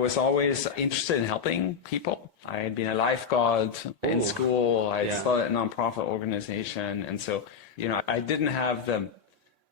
Was always interested in helping people. I had been a lifeguard in school. I started a nonprofit organization. And so, I didn't have the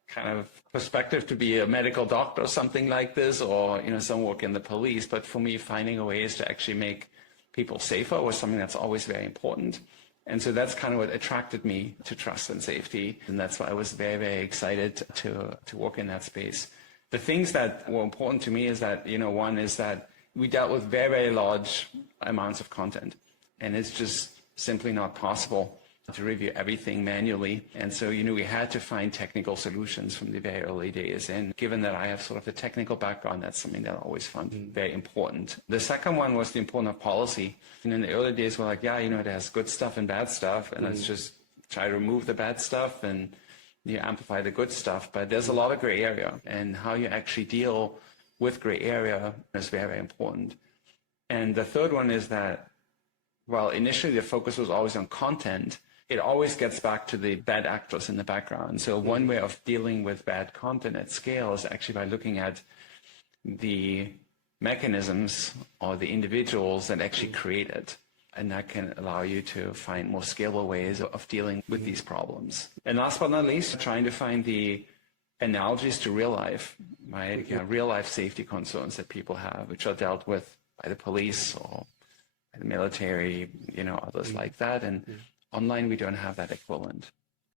kind of perspective to be a medical doctor or something like this, or, some work in the police. But for me, finding a ways to actually make people safer was something that's always very important. And so that's kind of what attracted me to trust and safety. And that's why I was very, very excited to work in that space. The things that were important to me is that, one is that we dealt with very, very large amounts of content. And it's just simply not possible to review everything manually. And so, we had to find technical solutions from the very early days. And given that I have sort of the technical background, that's something that I always found very important. The second one was the importance of policy. And in the early days, we're like, it has good stuff and bad stuff. And let's just try to remove the bad stuff and amplify the good stuff. But there's a lot of gray area. And how you actually deal with gray area is very, very important. And the third one is that, while initially the focus was always on content, it always gets back to the bad actors in the background. So one way of dealing with bad content at scale is actually by looking at the mechanisms or the individuals that actually create it. And that can allow you to find more scalable ways of dealing with these problems. And last but not least, trying to find the analogies to real life, right? Real life safety concerns that people have, which are dealt with by the police or by the military, others like that. And online, we don't have that equivalent.